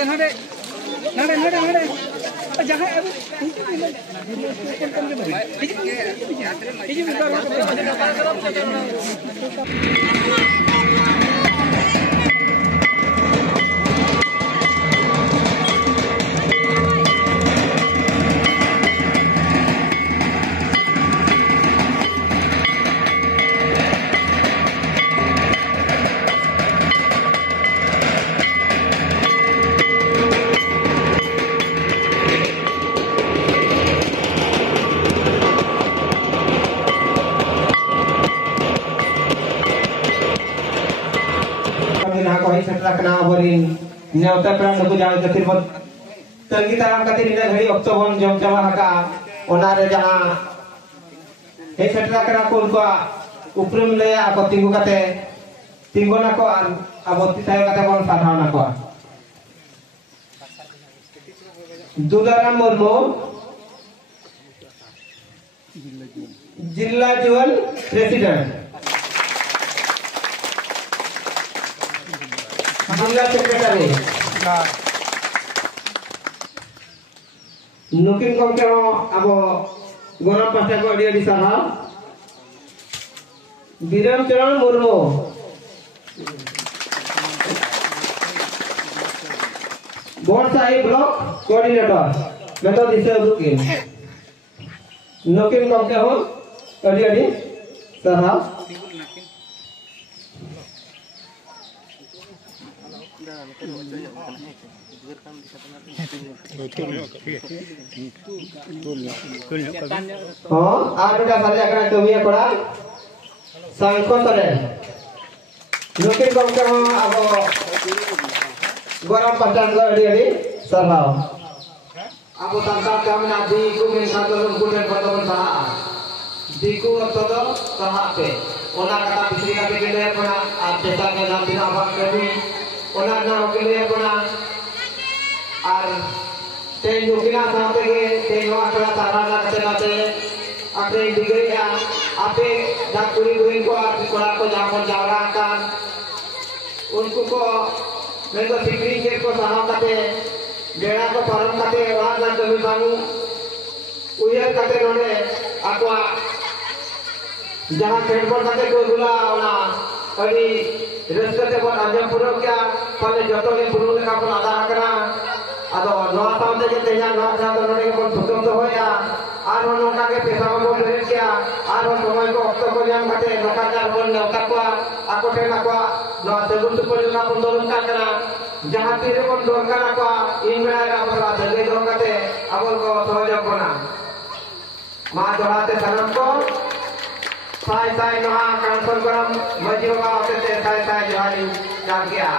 से नडे नडे नडे नडे जहां अब सेटना बरिन नेवता पेड़ा नुकु जान खातिर बन तंगी ताराम खातिर इन घड़ी अक्तो बन जम जमा हका ओना रे जहां हे सेटना करा को उनको उपरम लेया को तिंगु काते तिंगोना को अबोती ताय काते बन साधावना को दुलाराम मुर्मू जिला जुवन प्रेसिडेंट जिला सेक्रेटरी नुकिन गमके अब गण पास्टा को अड़ी अड़ी साहा विरम चरण मुर्मू बोरसाई ब्लॉक कोऑर्डिनेटर मैं तो दिसे दुकिन नुकिन गमके हो अड़ी अड़ी साहा आठटा साले अगर कमी पड़ा संको तले नुकिन गमके हो अब गरम पटान को अड़ी अड़ी सरहाव अब तंता कामना दिकु में सादरम गुणन बदबन सा दिकु अतदो सहाते ओना कथा पिछली का के पड़ा आज पेशा के नाम बिना बात करनी ओना ना के लिए पड़ा और ते नुकिना साथे के ते नवा कला तारा ना कते नाते अपने डिग्री या आपे डाकुरी गुरी को आप कोला को जामन जावरा का उनको को मैं तो डिग्री के को सहाव कते बेड़ा को परम कते वहां ना कमी बानु उयर कते नोने आपवा जहां खेलबन कते को गुला ओना अड़ी रस्ते बन आजम पुरो क्या पाले जतो के पुरो का अपन आधा करा आदो नवा सामने के तेजा नवा सामने नोने के बन सुतम तो होया आर नोका के पेशा को ले क्या आर समय को अक्तो को जाम घटे नोका का बन नोका को आकोटे ना को नवा तेगुन तो पुरो का बन दोलन का करा जहां तीरे बन दोन का ना को इन मेरा का बन दले दोन कते अबल को सहयोग बना मा जोहाते सनम को साई साई नहा कांसन करम मजियो का होते साई साई जोहारी जान गया